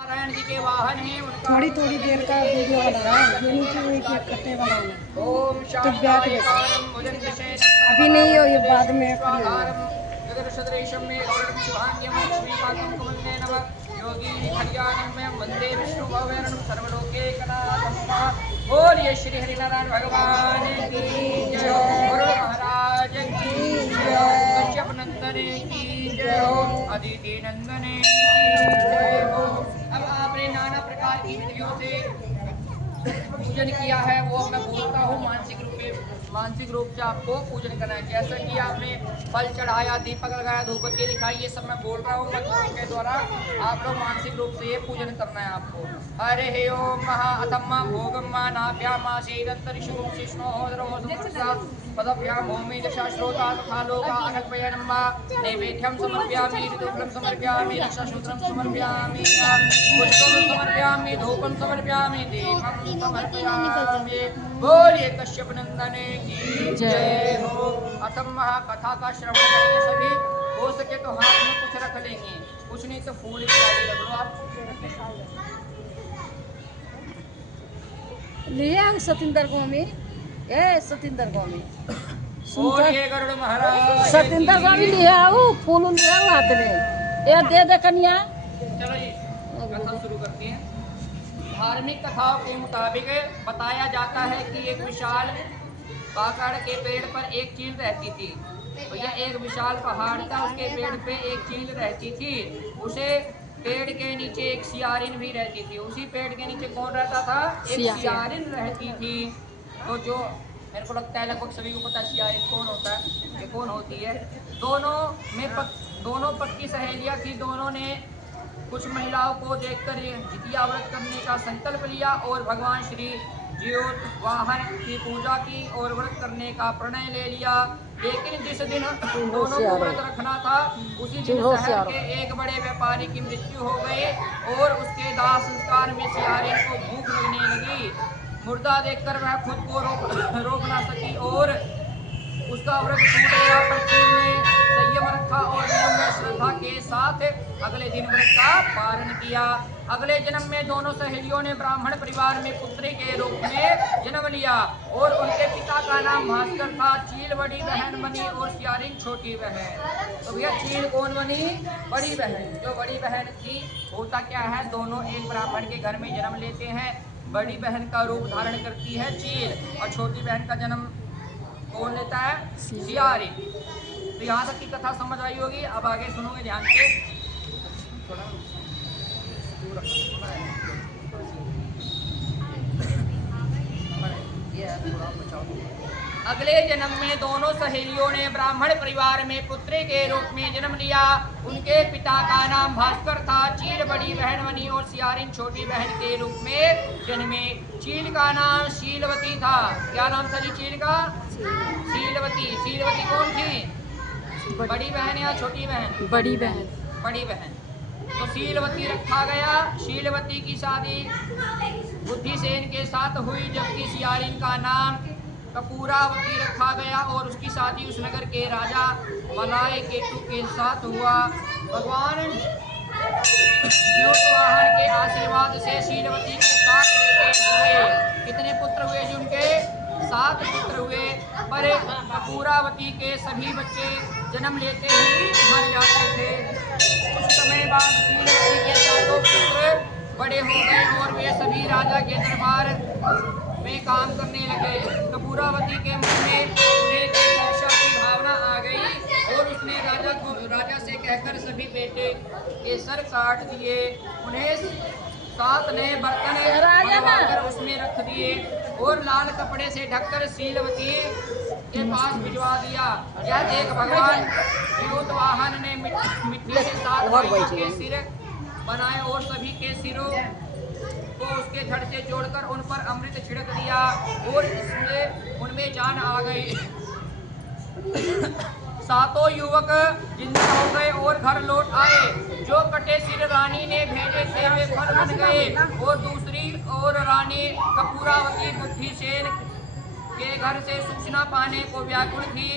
नारायण जी के वाहन है उनका थोड़ी थोड़ी देर का वीडियो बना रहा है, ये नहीं कि एक इकट्ठे बनाना। ओम तो बैठ गए अभी नहीं हो, ये बाद में फ्री होगा। जगदशद्रेशम में गौरव शुभांग्यम श्रीकांतम कमलने नमः योगी खड़ियानम में वंदे विष्णु भवरणम सर्वलोके कनाथम। बोलिए श्री हरिनारायण भगवान की जय हो, गुरु महाराज की जय हो, कश्यप नंदन की जय हो, अदिति नंदन की जय हो। अब आपने नाना प्रकार की विधियों से पूजन किया है, वो मैं बोलता हूँ मानसिक रूप से आपको पूजन करना है। जैसा कि आपने फल चढ़ाया, दीपक लगाया, धूपबत्ती दिखाई, ये सब मैं बोल रहा हूँ मंत्रों के द्वारा आप लोग मानसिक रूप से ये पूजन करना है आपको। हरे हे ओम महा अथम्मा भोगम्मा नाभ्यामा सेदंतरिशुगुम शिष्णो होदरो समर्सा पदभ्याम भूमि दशा श्रोता तथा लोका अनल्पयनम्मा नैवेद्यं समर्पयामि ऋतुफलं समर्पयामि रक्षासूत्रं समर्पयामि पुष्पं समर्पयामि धूपं समर्पयामि दीपं समर्पयामि। बोलिए कश्यप नंदन की जय हो। अथम कथा का श्रवण करेंगे सभी, हो सके तो हाथ में कुछ रख लेंगे, कुछ नहीं तो फूल इत्यादि रख लो आप। लिया सतिंदर गोमी, सतिंदर गोमी गरुड़ महाराज सतिंदर गोमी लिया फूल लिया हाथ में, ये दे कन्या। चलो जी कथा शुरू करते हैं। धार्मिक कथाओं के मुताबिक बताया जाता है कि एक विशाल काकड़ के पेड़ पर एक चील रहती थी। तो यह एक विशाल पहाड़ था, उसके पेड़ पे एक चील रहती थी। उसे पेड़ के नीचे एक सियारिन भी रहती थी। उसी पेड़ के नीचे कौन रहता था? एक सियारिन रहती थी। तो जो मेरे को लगता है लगभग सभी को पता है सियारिन कौन होता है, ये कौन होती है। दोनों पक्की सहेलियां थी। दोनों ने कुछ महिलाओं को देखकर जितिया व्रत करने का संकल्प लिया और भगवान श्री जीवोत्वाहन की पूजा की और व्रत करने का प्रणय ले लिया। लेकिन जिस दिन दोनों को व्रत रखना था उसी दिन शहर के एक बड़े व्यापारी की मृत्यु हो गई और उसके दाह संस्कार में सियारिन को भूख लगने लगी। मुर्दा देखकर वह खुद को रोक ना सकी और उसका व्रत टूट गया। पर चील ने संयम रखा और नियम व श्रद्धा के साथ अगले दिन व्रत का पालन किया। अगले जन्म में दोनों सहेलियों ने ब्राह्मण परिवार में पुत्री के रूप में जन्म लिया और उनके पिता का नाम भास्कर था। चील बड़ी बहन बनी और सियारिन छोटी बहन। तो भैया चील कौन बनी? बड़ी बहन। जो बड़ी बहन थी, होता क्या है, दोनों एक ब्राह्मण के घर में जन्म लेते हैं। बड़ी बहन का रूप धारण करती है चील और छोटी बहन का जन्म कौन लेता है? सियारिन। तो यहाँ तक की कथा समझ आई होगी। अब आगे सुनोगे ध्यान से। अगले जन्म में दोनों सहेलियों ने ब्राह्मण परिवार में पुत्री के रूप में जन्म लिया। उनके पिता का नाम भास्कर था। चील बड़ी बहन बनी और सियारिन छोटी बहन के रूप में जन्मे। चील का नाम शीलवती था। क्या नाम था जी चील का? शीलवती। शीलवती कौन थी? बड़ी बहन या छोटी बहन? बड़ी बहन। बड़ी बहन। तो शीलवती रखा गया। शीलवती की शादी बुद्धिसेन के साथ हुई, जबकि सियारिन का नाम कपूरावती रखा गया और उसकी शादी उस नगर के राजा मलाय केतु के साथ हुआ। भगवान जीवोत्वाहन के आशीर्वाद से शीलवती के 7 बेटे हुए। कितने पुत्र हुए जी उनके? 7 पुत्र हुए। पर कपूरावती के सभी बच्चे जन्म लेते ही मर जाते थे। कुछ समय बाद शीलवती के 4 पुत्र बड़े हो गए और वे सभी राजा के दरबार में काम करने लगे। कपूरावती के मन में उन्हें ईर्ष्या की भावना आ गई और उसने राजा से कहकर सभी बेटे के सर काट दिए। उन्हें 7 नए बर्तन बनवाकर उसमें रख दिए और लाल कपड़े से ढककर शीलवती के पास भिजवा दिया। यह देख भगवान जीवोत्वाहन ने मिट्टी से 7 भाइयों के सिर बनाए और सभी के सिरों को उसके धड़ से जोड़कर उन पर अमृत छिड़क दिया और इसमें उनमें जान आ गई। 7 युवक जिंदा हो गए और घर लौट आए। जो कटे सिर रानी ने भेजे थे वे फल बन गए और दूसरी ओर रानी कपूरावती बुद्धिसेन के घर से सूचना पाने को व्याकुल थी।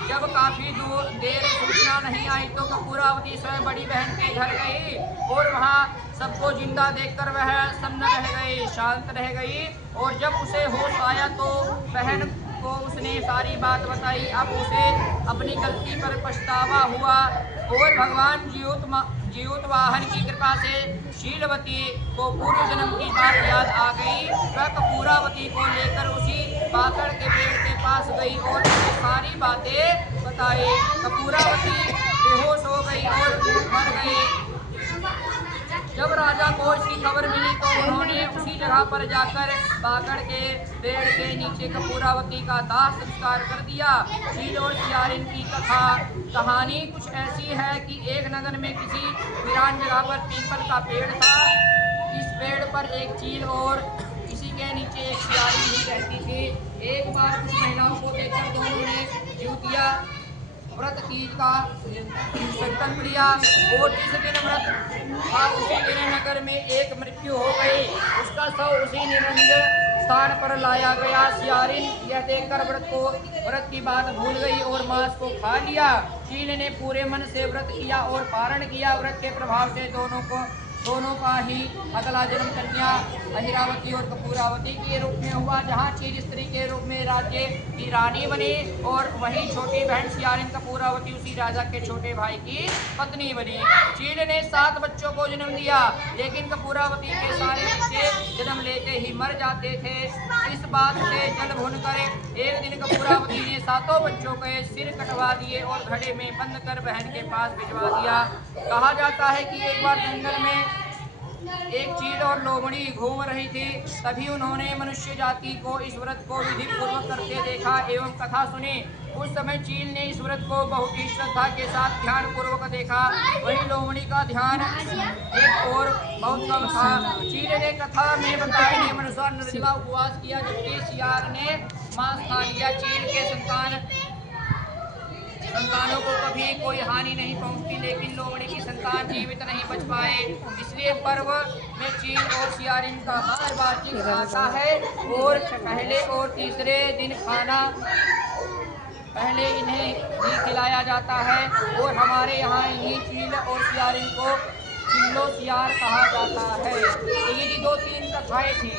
जब काफी देर सूचना नहीं आई तो कपूरावती स्वयं बड़ी बहन के घर गई और वहां सबको जिंदा देखकर वह सन्न रह गई, शांत रह गई। और जब उसे होश आया तो बहन को उसने सारी बात बताई। अब उसे अपनी गलती पर पछतावा हुआ और भगवान जीवोत्वाहन की कृपा से शीलवती को पूर्व जन्म की बात याद आ गई। वह कपूरावती को लेकर उसी बाकड़ के पेड़ के पास गई और उसे सारी बातें बताई। कपूरावती बेहोश हो गई और मर गई। जब राजा को इसकी खबर मिली तो उन्होंने उसी जगह पर जाकर बाकड़ के पेड़ के नीचे कपूरावती का दाह संस्कार कर दिया। चील और सियारिन की कहानी कुछ ऐसी है कि एक नगर में किसी वीरान जगह पर पीपल का पेड़ था। इस पेड़ पर एक चील और इसी के नीचे एक सियारिन भी रहती थी। एक बार कुछ महिलाओं को देखकर दोनों ने जिउतिया व्रत तीज का संकल्प लिया और जिस दिन व्रत था उसी दिन नगर में एक मृत्यु हो गई। उसका शव उसी निरंजन स्थान पर लाया गया। सियारिन यह देखकर व्रत की बात भूल गई और मांस को खा लिया। चील ने पूरे मन से व्रत किया और पारण किया। व्रत के प्रभाव से दोनों का ही अगला जन्म कन्या अहिरावती और कपूरावती के रूप में हुआ, जहाँ चील स्त्री के रूप में राज्य की रानी बनी और वहीं छोटी बहन सियारिन कपूरावती उसी राजा के छोटे भाई की पत्नी बनी। चील ने 7 बच्चों को जन्म दिया, लेकिन कपूरावती के सारे बच्चे जन्म लेते ही मर जाते थे। इस बात से जल भुनकर एक दिन कपूरावती ने 7 बच्चों के सिर कटवा दिए और घड़े में बंद कर बहन के पास भिजवा दिया। कहा जाता है कि एक बार जंगल में एक चील और लोमड़ी घूम रही थी। तभी उन्होंने मनुष्य जाति को इस व्रत को विधि पूर्वक करते देखा एवं कथा सुनी। उस समय चील ने इस व्रत को बहुत ही श्रद्धा के साथ ध्यान पूर्वक देखा। वही लोमड़ी का ध्यान एक और बहुत कम था। चील ने कथा में बताए नियम अनुसार निर्जला उपवास किया, जबकि सियार ने मांस खा लिया। चील के संतानों को कभी कोई हानि नहीं पहुंचती, लेकिन लोमड़ी की संतान जीवित नहीं बच पाए। इसलिए पर्व में चील और सियारिन का बार बार जिक्र आता है और पहले और तीसरे दिन खाना पहले इन्हें ही खिलाया जाता है। और हमारे यहाँ इन्हीं चील और सियारिन को चीलो सियार कहा जाता है। तो ये 2-3 कथाएं थी।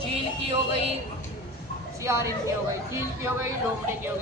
चील की हो गई, सियारिन की हो गई, चील की हो गई, लोमड़ी की हो गई।